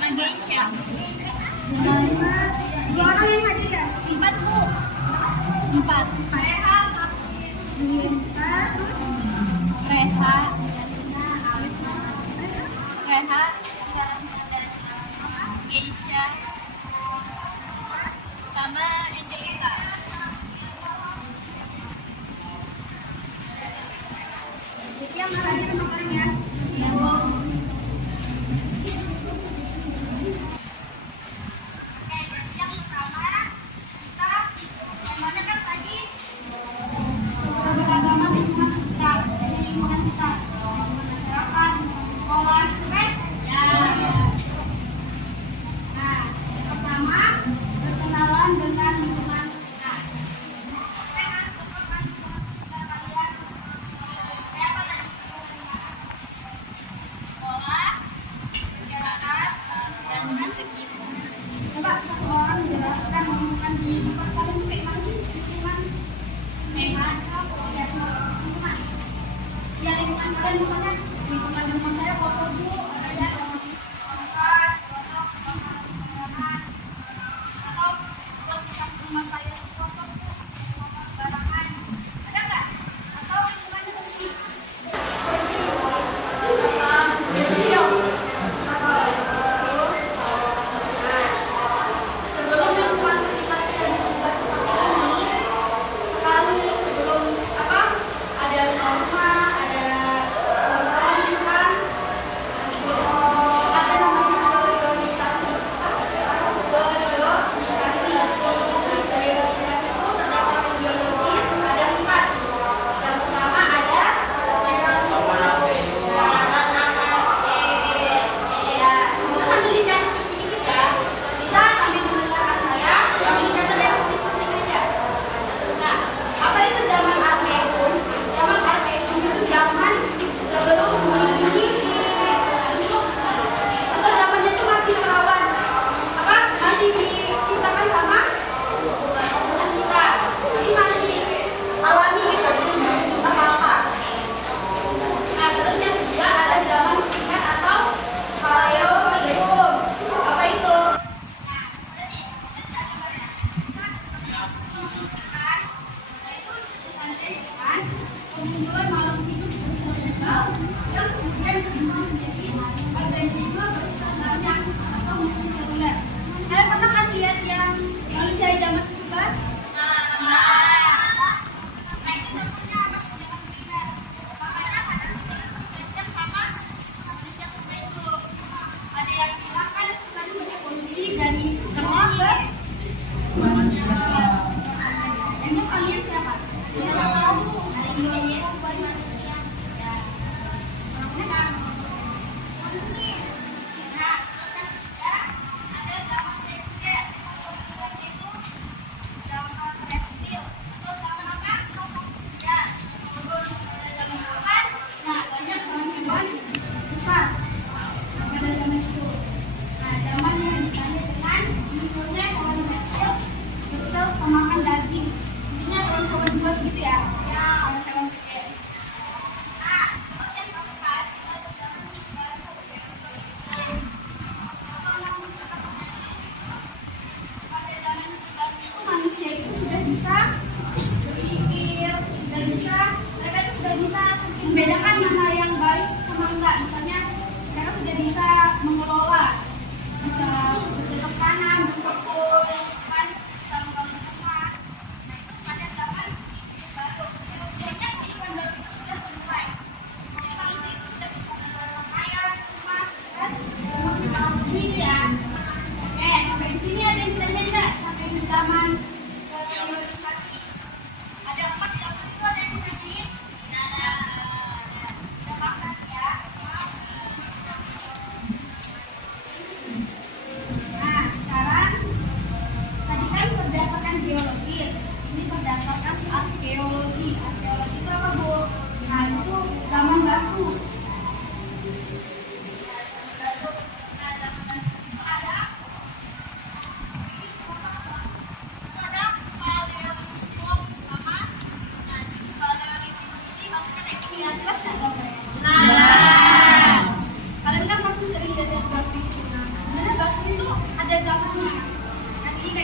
sama Geisha. Dua orang yang hadir ya? 4 Bu. 4. Reha, Reha, Reha, Geisha, sama Angelika. Dia mau hadir sama orang ya? Ya Bu. Yang pertama kita yang mana kan tadi beragama lingkungan sekitar, dari lingkungan kita, lingkungan masyarakat, sekolah, kan? Ya. Nah, yang pertama berkenalan dengan lingkungan sekitar. Oke, kan? Berkenalan lingkungan sekitar kalian. Kayak apa tadi? Sekolah, masyarakat, dan sekitar. Coba satu orang menjelaskan lingkungan di tempat kalian itu kayak mana sih? Lingkungan sehat, ya lingkungan. Ya lingkungan kalian misalnya lingkungan di rumah saya kotor bu, ada tempat kotor, tempat sembarangan, atau tempat rumah saya kotor bu, tempat sembarangan. Ada nggak? Atau lingkungannya bersih? Bersih dong. Sebelum lingkungan sekitar kita diubah seperti ini, sekali sebelum ada rumah, ada orang kan,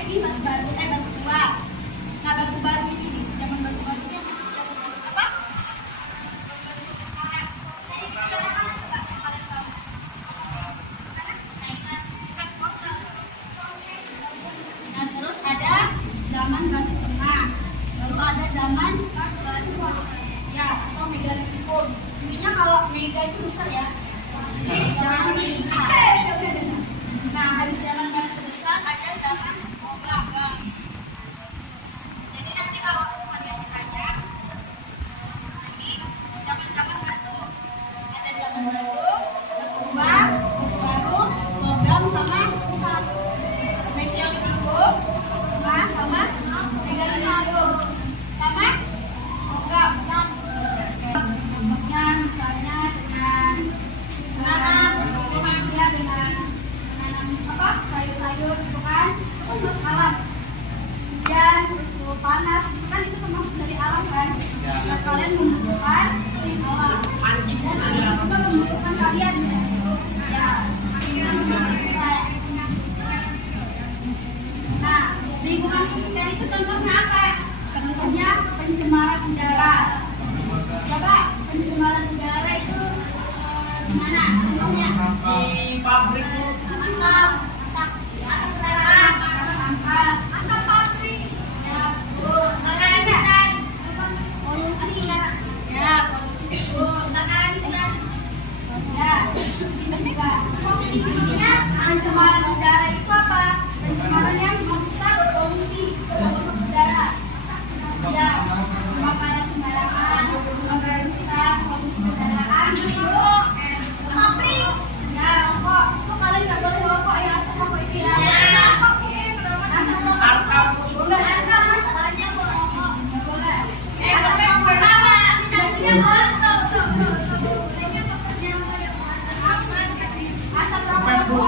ini batu baru, batu tua. Nah, batu baru ini, zaman batu baru ini apa? Nah, terus ada zaman batu tengah, lalu ada zaman batu ya atau megalithicum. Intinya kalau mega itu besar ya. Zaman besar. Nah, habis zaman besar ada zaman logam. Jadi nanti kalau kalian tanya, ini zaman-zaman batu. Ada zaman batu, berkembang, baru, logam sama mesolitikum, sama megalithicum, sama logam. Contohnya misalnya dengan dengan sayur-sayur gitu kan, itu terus alam. Kemudian terus panas, itu kan itu termasuk dari alam kan. Nah, kalian membutuhkan alam. Dan juga membutuhkan kalian. Ya. Nah, lingkungan sekitar itu contohnya apa? Contohnya pencemaran udara. Coba pencemaran udara itu mana? Contohnya Di pabrik tuh. Asap pabrik. Ya, polusi ya, polusi itu. Ya, kita juga. Intinya pencemaran udara itu apa? Pencemaran yang merusak polusi udara. Ya, pembakaran sembarangan, pembakaran hutan, polusi kendaraan, itu Pabrik. ya rokok. Itu kalian nggak boleh rokok ya, asap rokok itu ya. Asap rokok. Boleh. Nggak boleh. Asap rokok itu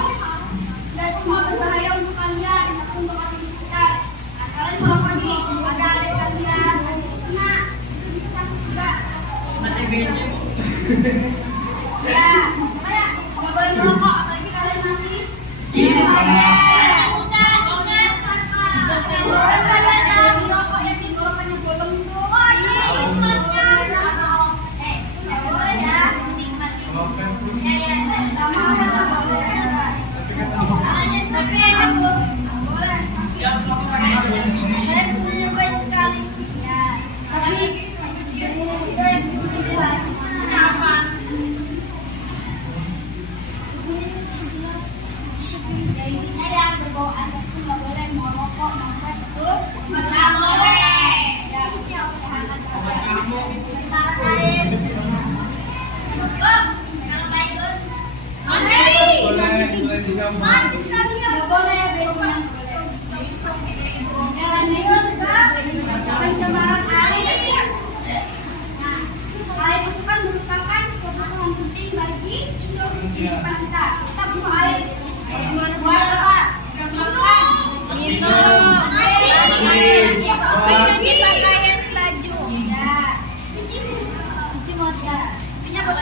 cuma berbahaya untuk kalian, tapi untuk orang di sekitar. Nah, kalian kalau pergi ada adik kalian, adik kena, itu bisa sakit juga. Mati bensin. Ya, makanya nggak boleh merokok, apalagi kalian masih orang kalian tahu merokok yang tenggorokannya bolong itu. Nggak boleh ya. Sama orang nggak boleh. Tapi yang nggak boleh. Saya punya banyak sekali. Ya, tapi kenapa? Ya intinya yang berbau asap itu nggak boleh, mau rokok, mau apa itu nggak boleh. Ya, usahakan kalian. Sementara lain. Boleh juga mau. Nggak boleh, berulang boleh. Ya, lanjut ke pencemaran air. Nah, air itu kan merupakan kebutuhan penting bagi kehidupan kita. Kita butuh air. Buat apa? Intinya buat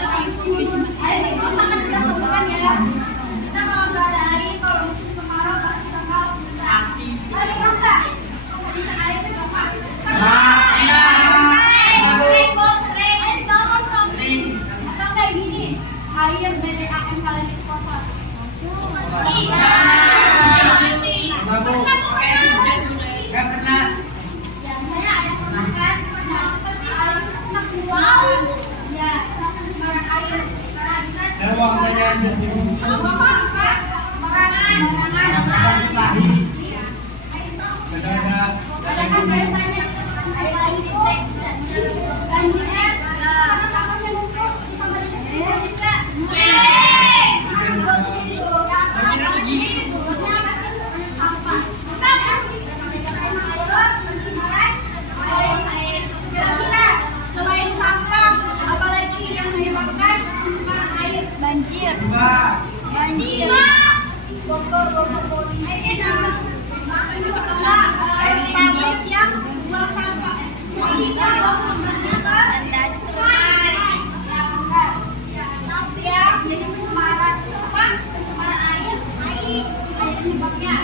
air itu sangat kita butuhkan ya. Kita kalau nggak ada air, kalau musim kemarau pasti kita mau susah. Lagi enggak? Bisa air itu apa? Atau kayak gini, air BDAM kalian itu kotor. Gak pernah. Ya, saya ada pernah kan? Nah, itu pasti air itu pernah keluar. Ya, pencemaran air. Karena bisa Lewat aja aja sih. Ada kan biasanya air lain itu banjirnya karena sampahnya numpuk di sampah di sini bisa. Selain sampah, apalagi yang menyebabkan pencemaran air? Banjir. Banjir. Bogor ini pabrik yang buang sampah. Kita buang sampahnya ke ya, jadi pencemaran apa? Pencemaran air. Air penyebabnya.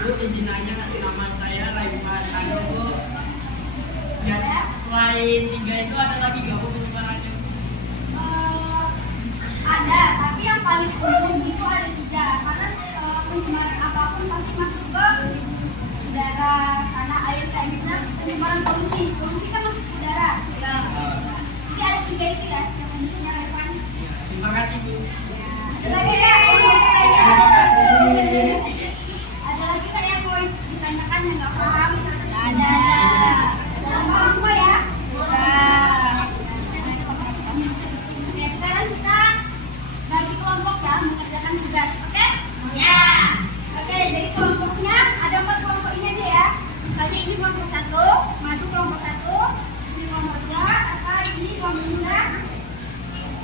Bu, izin aja kasih nama saya Raiman. Ada Bu. Ya, selain 3 itu ada lagi nggak Bu pencemarannya? Ada, tapi yang paling umum itu ada 3. Karena pencemaran apapun pasti masuk ke udara, tanah, air, kayak gitu. Pencemaran polusi kan masuk ke udara. Ya. Jadi ada 3 itu ya yang pentingnya Raiman. Terima kasih Bu. Ada lagi ya? Ada lagi Kak yang mau ditanyakan yang nggak paham? Ada. Dalam paham semua ya? Udah. Oke, sekarang kita bagi kelompok ya mengerjakan tugas, oke? Ya. Oke, jadi kelompoknya ada 4 kelompok ini aja ya. Misalnya ini kelompok 1, maju kelompok 1, ini kelompok 2, apa ini kelompok 2,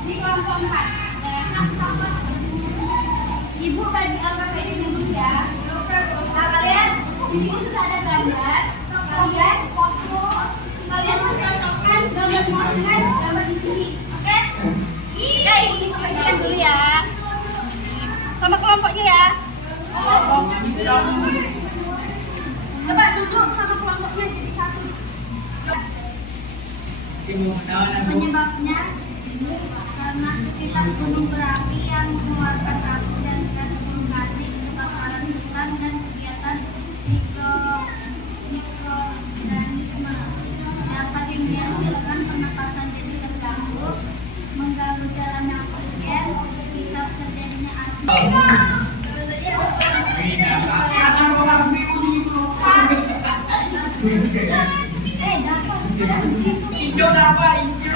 ini kelompok 4. Ya. Ibu bagi alfabet ini dulu ya. Nah, kalian di sini sudah ada gambar. Kalian mencocokkan gambar ini dengan gambar di sini, oke? Ya, ikuti pengajian dulu ya. Sama kelompoknya ya. Coba duduk sama kelompoknya jadi satu. Penyebabnya karena sekitar gunung berapi yang mengeluarkan abu dan gas vulkanik, kebakaran hutan dan kegiatan mikroorganisme dapat yang dihasilkan pernapasan jadi terganggu, mengganggu jalannya oksigen, bisa terjadinya asma. Hijau apa? Hijau.